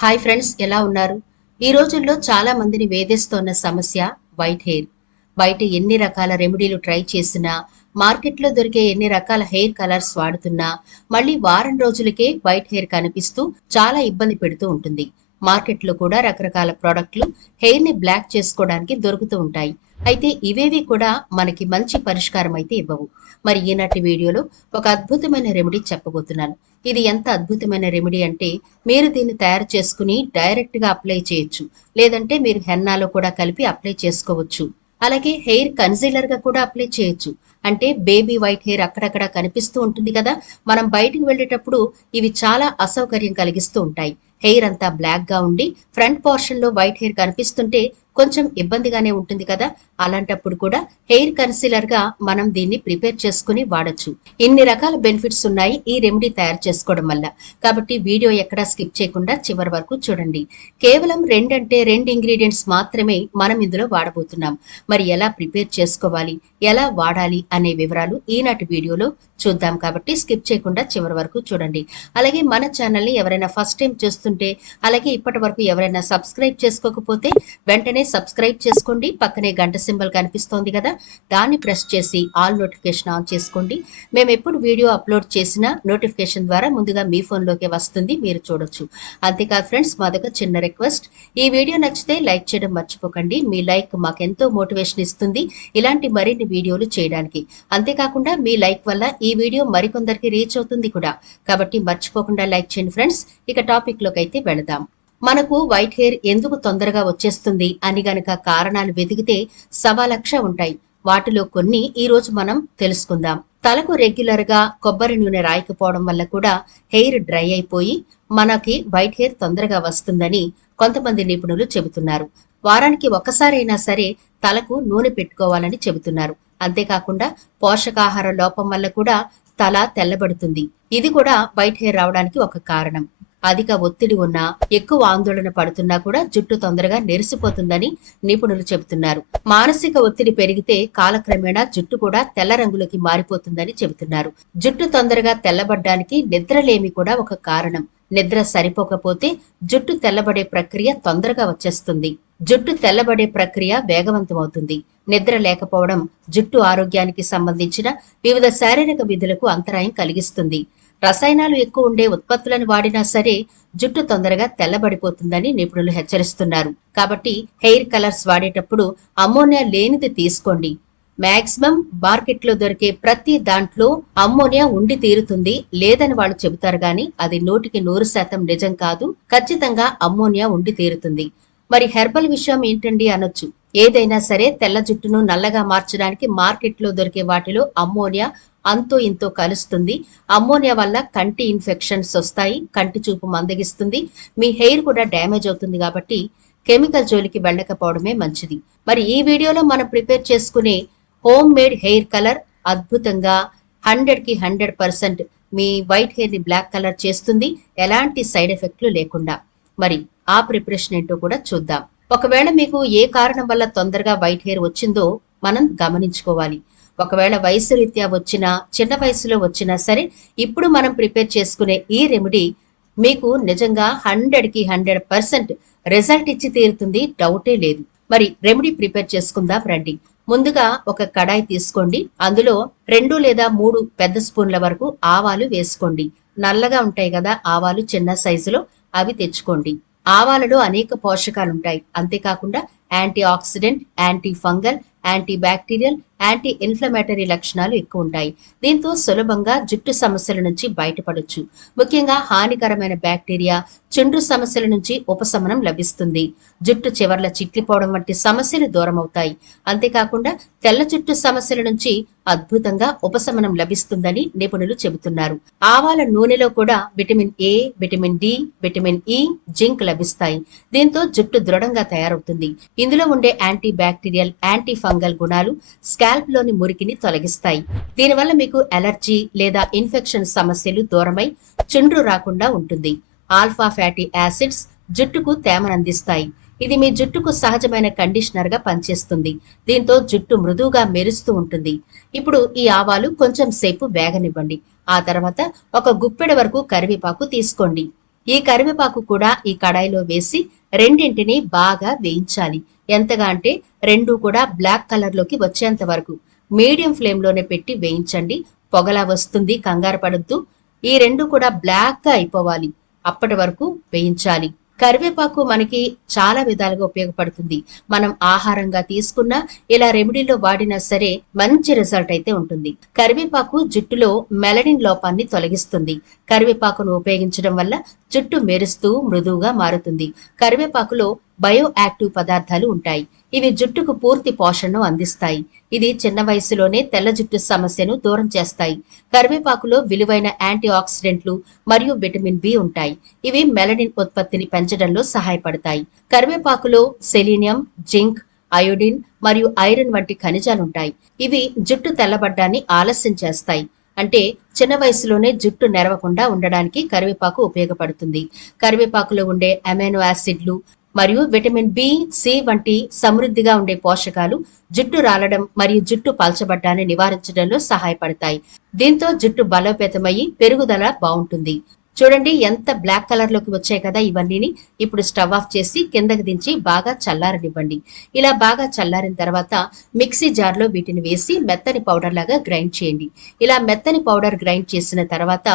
Hi friends, ఎలా ఉన్నారు? ఈ రోజుల్లో చాలా మందిని వేధిస్తోన్న సమస్య వైట్ హెయిర్. బయట ఎన్ని రకాల రెమెడీలు ట్రై చేసినా, మార్కెట్లో దొరికే ఎన్ని రకాల హెయిర్ కలర్స్ వాడుతున్నా, మళ్ళీ వారం రోజులకే వైట్ హెయిర్ కనిపిస్తూ చాలా ఇబ్బంది పెడుతూ ఉంటుంది. మార్కెట్లో కూడా రకరకాల ప్రోడక్ట్లు హెయిర్ ని బ్లాక్ చేసుకోవడానికి దొరుకుతూ ఉంటాయి. అయితే ఇవేవి కూడా మనకి మంచి పరిష్కారం అయితే ఇవ్వవు. మరి ఈనాటి వీడియోలో ఒక అద్భుతమైన రెమెడీ చెప్పబోతున్నాను. ఇది ఎంత అద్భుతమైన రెమెడీ అంటే, మీరు దీన్ని తయారు చేసుకుని డైరెక్ట్ గా అప్లై చేయొచ్చు. లేదంటే మీరు హెన్నాలో కూడా కలిపి అప్లై చేసుకోవచ్చు. అలాగే హెయిర్ కన్సీలర్ గా కూడా అప్లై చేయొచ్చు. అంటే బేబీ వైట్ హెయిర్ అక్కడక్కడ కనిపిస్తూ ఉంటుంది కదా, మనం బయటికి వెళ్ళేటప్పుడు ఇవి చాలా అసౌకర్యం కలిగిస్తూ ఉంటాయి. హెయిర్ అంతా బ్లాక్ గా ఉండి ఫ్రంట్ పోర్షన్ లో వైట్ హెయిర్ కనిపిస్తుంటే కొంచెం ఇబ్బందిగానే ఉంటుంది కదా. అలాంటప్పుడు కూడా హెయిర్ కన్సీలర్ గా మనం దీన్ని ప్రిపేర్ చేసుకుని వాడొచ్చు. ఇన్ని రకాల బెనిఫిట్స్ ఉన్నాయి ఈ రెమెడీ తయారు చేసుకోవడం వల్ల. కాబట్టి వీడియో ఎక్కడా స్కిప్ చేయకుండా చివరి వరకు చూడండి. కేవలం రెండు ఇంగ్రీడియంట్స్ మాత్రమే మనం ఇందులో వాడబోతున్నాం. మరి ఎలా ప్రిపేర్ చేసుకోవాలి, ఎలా వాడాలి అనే వివరాలు ఈనాటి వీడియోలో చూద్దాం. కాబట్టి స్కిప్ చేయకుండా చివరి వరకు చూడండి. అలాగే మన ఛానల్ ని ఎవరైనా ఫస్ట్ టైం చూస్తుంటే, అలాగే ఇప్పటి వరకు ఎవరైనా సబ్స్క్రైబ్ చేసుకోకపోతే వెంటనే సబ్స్క్రైబ్ చేసుకోండి. పక్కనే గంట సింబల్ కనిపిస్తోంది కదా, దాన్ని ప్రెస్ చేసి ఆల్ నోటిఫికేషన్ ఆన్ చేసుకోండి. మేము ఎప్పుడు వీడియో అప్లోడ్ చేసినా నోటిఫికేషన్ ద్వారా ముందుగా మీ ఫోన్లోకి వస్తుంది, మీరు చూడొచ్చు. అంతేకాదు ఫ్రెండ్స్, మాదొక చిన్న రిక్వెస్ట్, ఈ వీడియో నచ్చితే లైక్ చేయడం మర్చిపోకండి. మీ లైక్ మాకెంతో మోటివేషన్ ఇస్తుంది ఇలాంటి మరిన్ని వీడియోలు చేయడానికి. అంతేకాకుండా మీ లైక్ వల్ల ఈ వీడియో మరికొందరికి రీచ్ అవుతుంది కూడా. కాబట్టి మర్చిపోకుండా లైక్ చేయండి ఫ్రెండ్స్. ఇక టాపిక్ లోకి అయితే వెళదాం. మనకు వైట్ హెయిర్ ఎందుకు తొందరగా వచ్చేస్తుంది అని గనక కారణాలు వెతికితే 1,00,000 ఉంటాయి. వాటిలో కొన్ని ఈ రోజు మనం తెలుసుకుందాం. తలకు రెగ్యులర్ గా కొబ్బరి నూనె రాయకపోవడం వల్ల కూడా హెయిర్ డ్రై అయిపోయి మనకి వైట్ హెయిర్ తొందరగా వస్తుందని కొంతమంది నిపుణులు చెబుతున్నారు. వారానికి ఒక్కసారైనా సరే తలకు నూనె పెట్టుకోవాలని చెబుతున్నారు. అంతేకాకుండా పోషకాహార లోపం వల్ల కూడా తల తెల్లబడుతుంది. ఇది కూడా వైట్ హెయిర్ రావడానికి ఒక కారణం. అధిక ఒత్తిడి ఉన్నా, ఎక్కువ ఆందోళన పడుతున్నా కూడా జుట్టు తొందరగా నెరిసిపోతుందని నిపుణులు చెబుతున్నారు. మానసిక ఒత్తిడి పెరిగితే కాలక్రమేణా జుట్టు కూడా తెల్ల రంగులోకి మారిపోతుందని చెబుతున్నారు. జుట్టు తొందరగా తెల్లబడ్డానికి నిద్రలేమి కూడా ఒక కారణం. నిద్ర సరిపోకపోతే జుట్టు తెల్లబడే ప్రక్రియ తొందరగా వచ్చేస్తుంది. జుట్టు తెల్లబడే ప్రక్రియ వేగవంతమవుతుంది. నిద్ర లేకపోవడం జుట్టు ఆరోగ్యానికి సంబంధించిన వివిధ శారీరక విధులకు అంతరాయం కలిగిస్తుంది. రసాయనాలు ఎక్కువ ఉండే ఉత్పత్తులను వాడినా సరే జుట్టు తొందరగా తెల్లబడిపోతుందని నిపుణులు హెచ్చరిస్తున్నారు. కాబట్టి హెయిర్ కలర్స్ వాడేటప్పుడు అమ్మోనియా లేనిది తీసుకోండి. మాక్సిమం మార్కెట్ లో దొరికే ప్రతి దాంట్లో అమ్మోనియా ఉండి తీరుతుంది లేదని వాళ్ళు చెబుతారు, గాని అది 100% నిజం కాదు. ఖచ్చితంగా అమ్మోనియా ఉండి తీరుతుంది. మరి హెర్బల్ విషయం ఏంటండి అనొచ్చు. ఏదైనా సరే తెల్ల జుట్టును నల్లగా మార్చడానికి మార్కెట్ లో దొరికే వాటిలో అమ్మోనియా అంతో ఇంతో కలుస్తుంది. అమ్మోనియా వల్ల కంటి ఇన్ఫెక్షన్స్ వస్తాయి, కంటి చూపు మందగిస్తుంది, మీ హెయిర్ కూడా డ్యామేజ్ అవుతుంది. కాబట్టి కెమికల్ జోలికి వెళ్ళకపోవడమే మంచిది. మరి ఈ వీడియోలో మనం ప్రిపేర్ చేసుకునే హోమ్ మేడ్ హెయిర్ కలర్ అద్భుతంగా 100కి 100% మీ వైట్ హెయిర్ ని బ్లాక్ కలర్ చేస్తుంది, ఎలాంటి సైడ్ ఎఫెక్ట్లు లేకుండా. మరి ఆ ప్రిపరేషన్ ఏంటో కూడా చూద్దాం. ఒకవేళ మీకు ఏ కారణం వల్ల తొందరగా వైట్ హెయిర్ వచ్చిందో మనం గమనించుకోవాలి. ఒకవేళ వయసు రీత్యా వచ్చినా, చిన్న వయసులో వచ్చినా సరే, ఇప్పుడు మనం ప్రిపేర్ చేసుకునే ఈ రెమెడీ మీకు నిజంగా 100కి 100% రిజల్ట్ ఇచ్చి తీరుతుంది, డౌటే లేదు. మరి రెమెడీ ప్రిపేర్ చేసుకుందాం రండి. ముందుగా ఒక కడాయి తీసుకోండి. అందులో 2 లేదా 3 పెద్ద స్పూన్ల వరకు ఆవాలు వేసుకోండి. నల్లగా ఉంటాయి కదా ఆవాలు, చిన్న సైజులో అవి తెచ్చుకోండి. ఆవాలలో అనేక పోషకాలుంటాయి. అంతేకాకుండా anti oxidant, anti fungal, anti bacterial, anti inflammatory లక్షణాలు ఎక్కువ ఉంటాయి. దీంతో సులభంగా జుట్టు సమస్యల నుంచి బయటపడొచ్చు. ముఖ్యంగా హానికరమైన బ్యాక్టీరియా, చుండ్రు సమస్యల నుంచి ఉపశమనం లభిస్తుంది. జుట్టు చివర్ల చిట్లిపోవడం వంటి సమస్యలు దూరం అవుతాయి. అంతేకాకుండా తెల్ల జుట్టు సమస్యల నుంచి అద్భుతంగా ఉపశమనం లభిస్తుందని నిపుణులు చెబుతున్నారు. ఆవాల నూనెలో కూడా vitamin A, vitamin D, vitamin E, zinc లభిస్తాయి. దీంతో జుట్టు దృఢంగా తయారవుతుంది. ఇందులో ఉండే యాంటీ బ్యాక్టీరియల్, యాంటీ ఫంగల్ గుణాలు స్కాల్ప్ లోని మురికిని తొలగిస్తాయి. దీనివల్ల మీకు అలర్జీ లేదా ఇన్ఫెక్షన్ సమస్యలు దూరమై చుండ్రు రాకుండా ఉంటుంది. ఆల్ఫా ఫ్యాటీ యాసిడ్స్ జుట్టుకు తేమనందిస్తాయి. ఇది మీ జుట్టుకు సహజమైన కండిషనర్ గా పనిచేస్తుంది. దీంతో జుట్టు మృదువుగా మెరుస్తూ ఉంటుంది. ఇప్పుడు ఈ ఆవాలు కొంచెం సేపు వేగనివ్వండి. ఆ తర్వాత ఒక గుప్పెడ వరకు కరివేపాకు తీసుకోండి. ఈ కరివేపాకు కూడా ఈ కడాయిలో వేసి రెండింటిని బాగా వేయించాలి. ఎంతగా అంటే రెండు కూడా బ్లాక్ కలర్ లోకి వచ్చేంత వరకు మీడియం ఫ్లేమ్ లోనే పెట్టి వేయించండి. పొగలా వస్తుంది, కంగారు పడద్దు. ఈ రెండు కూడా బ్లాక్ గా అయిపోవాలి, అప్పటి వరకు వేయించాలి. కరివేపాకు మనకి చాలా విధాలుగా ఉపయోగపడుతుంది. మనం ఆహారంగా తీసుకున్నా, ఇలా రెమెడీలో వాడినా సరే మంచి రిజల్ట్ అయితే ఉంటుంది. కరివేపాకు జుట్టులో మెలనిన్ లోపాన్ని తొలగిస్తుంది. కరివేపాకును ఉపయోగించడం వల్ల జుట్టు మెరుస్తూ మృదువుగా మారుతుంది. కరివేపాకులో బయో యాక్టివ్ పదార్థాలు ఉంటాయి. ఇవి జుట్టుకు పూర్తి పోషణను అందిస్తాయి. ఇది చిన్న వయసులోనే తెల్ల జుట్టు సమస్యను దూరం చేస్తాయి. కరివేపాకులో విలువైన యాంటీ ఆక్సిడెంట్లు మరియు విటమిన్ బి ఉంటాయి. ఇవి మెలనిన్ ఉత్పత్తిని పెంచడంలో సహాయపడతాయి. కరివేపాకులో సెలీనియం, జింక్, అయోడిన్ మరియు ఐరన్ వంటి ఖనిజాలుంటాయి. ఇవి జుట్టు తెల్లబడ్డాన్ని ఆలస్యం చేస్తాయి. అంటే చిన్న వయసులోనే జుట్టు నెరవకుండా ఉండడానికి కరివేపాకు ఉపయోగపడుతుంది. కరివేపాకులో ఉండే అమైనో యాసిడ్లు మరియు విటమిన్ బి, సి వంటి సమృద్ధిగా ఉండే పోషకాలు జుట్టు రాలడం మరియు జుట్టు పల్చబడ్డాన్ని నివారించడంలో సహాయపడతాయి. దీంతో జుట్టు బలోపేతమయ్యి పెరుగుదల బాగుంటుంది. చూడండి ఎంత బ్లాక్ కలర్ లోకి వచ్చాయి కదా ఇవన్నీని. ఇప్పుడు స్టవ్ ఆఫ్ చేసి కిందకి దించి బాగా చల్లారనివ్వండి. ఇలా బాగా చల్లారిన తర్వాత మిక్సీ జార్లో వీటిని వేసి మెత్తని పౌడర్ లాగా గ్రైండ్ చేయండి. ఇలా మెత్తని పౌడర్ గ్రైండ్ చేసిన తర్వాత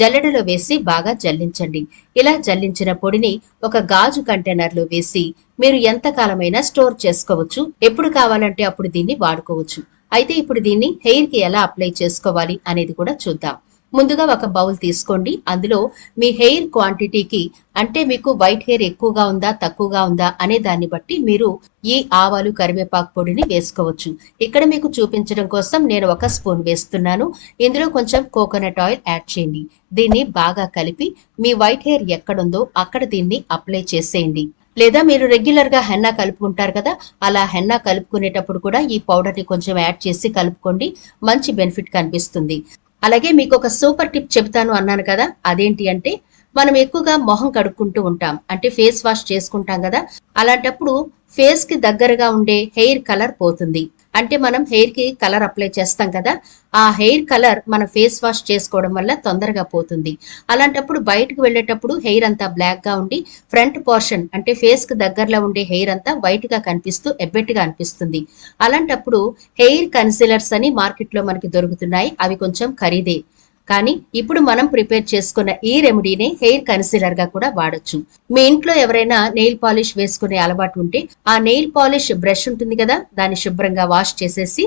జల్లెడలో వేసి బాగా జల్లించండి. ఇలా జల్లించిన పొడిని ఒక గాజు కంటైనర్ లో వేసి మీరు ఎంత కాలమైనా స్టోర్ చేసుకోవచ్చు. ఎప్పుడు కావాలంటే అప్పుడు దీన్ని వాడుకోవచ్చు. అయితే ఇప్పుడు దీన్ని హెయిర్ కి ఎలా అప్లై చేసుకోవాలి అనేది కూడా చూద్దాం. ముందుగా ఒక బౌల్ తీసుకోండి. అందులో మీ హెయిర్ క్వాంటిటీకి, అంటే మీకు వైట్ హెయిర్ ఎక్కువగా ఉందా తక్కువగా ఉందా అనే దాన్ని బట్టి మీరు ఈ ఆవాలు కరివేపాకు పొడిని వేసుకోవచ్చు. ఇక్కడ మీకు చూపించడం కోసం నేను 1 స్పూన్ వేస్తున్నాను. ఇందులో కొంచెం కోకోనట్ ఆయిల్ యాడ్ చేయండి. దీన్ని బాగా కలిపి మీ వైట్ హెయిర్ ఎక్కడుందో అక్కడ దీన్ని అప్లై చేసేయండి. లేదా మీరు రెగ్యులర్ గా హెన్నా కలుపుకుంటారు కదా, అలా హెన్నా కలుపుకునేటప్పుడు కూడా ఈ పౌడర్ ని కొంచెం యాడ్ చేసి కలుపుకోండి. మంచి బెనిఫిట్ కనిపిస్తుంది. అలాగే మీకు ఒక సూపర్ టిప్ చెబుతాను అన్నాను కదా, అదేంటి అంటే మనం ఎక్కువగా మొహం కడుక్కుంటూ ఉంటాం, అంటే ఫేస్ వాష్ చేసుకుంటాం కదా. అలాంటప్పుడు ఫేస్ కి దగ్గరగా ఉండే హెయిర్ కలర్ పోతుంది. అంటే మనం హెయిర్ కి కలర్ అప్లై చేస్తాం కదా, ఆ హెయిర్ కలర్ మన ఫేస్ వాష్ చేసుకోవడం వల్ల తొందరగా పోతుంది. అలాంటప్పుడు బయటకు వెళ్ళేటప్పుడు హెయిర్ అంతా బ్లాక్ గా ఉండి ఫ్రంట్ పోర్షన్ అంటే ఫేస్ కి దగ్గరలో ఉండే హెయిర్ అంతా వైట్ గా కనిపిస్తూ ఎబ్బెట్టుగా అనిపిస్తుంది. అలాంటప్పుడు హెయిర్ కన్సీలర్స్ అని మార్కెట్ లో మనకి దొరుకుతున్నాయి. అవి కొంచెం ఖరీదే. కానీ ఇప్పుడు మనం ప్రిపేర్ చేసుకున్న ఈ రెమెడీనే హెయిర్ కన్సీలర్ గా కూడా వాడొచ్చు. మీ ఇంట్లో ఎవరైనా నెయిల్ పాలిష్ వేసుకునే అలవాటు ఉంటే ఆ నెయిల్ పాలిష్ బ్రష్ ఉంటుంది కదా, దాన్ని శుభ్రంగా వాష్ చేసేసి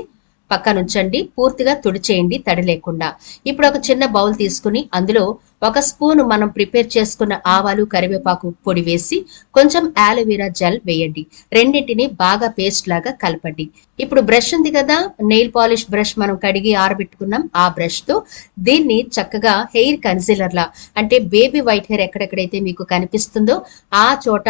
పక్కనుంచండి. పూర్తిగా తుడిచేయండి తడి లేకుండా. ఇప్పుడు ఒక చిన్న బౌల్ తీసుకుని అందులో 1 స్పూన్ మనం ప్రిపేర్ చేసుకున్న ఆవాలు కరివేపాకు పొడి వేసి కొంచెం ఆలోవెరా జెల్ వేయండి. రెండింటిని బాగా పేస్ట్ లాగా కలపండి. ఇప్పుడు బ్రష్ ఉంది కదా, నెయిల్ పాలిష్ బ్రష్ మనం కడిగి ఆరబెట్టుకున్నాం, ఆ బ్రష్ తో దీన్ని చక్కగా హెయిర్ కన్సీలర్ లా, అంటే బేబీ వైట్ హెయిర్ ఎక్కడెక్కడైతే మీకు కనిపిస్తుందో ఆ చోట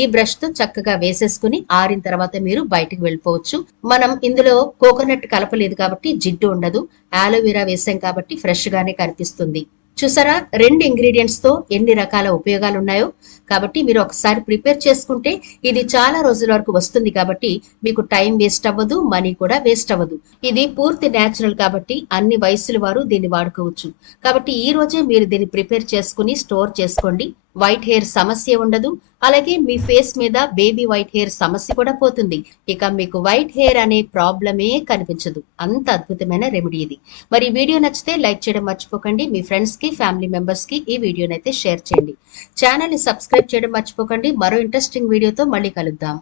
ఈ బ్రష్ తో చక్కగా వేసేసుకుని ఆరిన తర్వాత మీరు బయటకు వెళ్ళిపోవచ్చు. మనం ఇందులో కోకోనట్ కలపలేదు కాబట్టి జిడ్డు ఉండదు. ఆలోవెరా వేసాం కాబట్టి ఫ్రెష్ గానే కనిపిస్తుంది. చూసారా 2 ఇంగ్రీడియంట్స్ తో ఎన్ని రకాల ఉపయోగాలు ఉన్నాయో. కాబట్టి మీరు ఒకసారి ప్రిపేర్ చేసుకుంటే ఇది చాలా రోజుల వరకు వస్తుంది. కాబట్టి మీకు టైం వేస్ట్ అవ్వదు, మనీ కూడా వేస్ట్ అవ్వదు. ఇది పూర్తి న్యాచురల్ కాబట్టి అన్ని వయసుల వారు దీన్ని వాడుకోవచ్చు. కాబట్టి ఈ రోజే మీరు దీన్ని ప్రిపేర్ చేసుకుని స్టోర్ చేసుకోండి. వైట్ హెయిర్ సమస్య ఉండదు. అలాగే మీ ఫేస్ మీద బేబీ వైట్ హెయిర్ సమస్య కూడా పోతుంది. ఇక మీకు వైట్ హెయిర్ అనే ప్రాబ్లమే కనిపించదు. అంత అద్భుతమైన రెమెడీ ఇది. మరి వీడియో నచ్చితే లైక్ చేయడం మర్చిపోకండి. మీ ఫ్రెండ్స్ కి, ఫ్యామిలీ మెంబర్స్ కి ఈ వీడియోనైతే షేర్ చేయండి. ఛానల్ ని సబ్స్క్రైబ్ చేయడం మర్చిపోకండి. మరో ఇంట్రెస్టింగ్ వీడియోతో మళ్ళీ కలుద్దాం.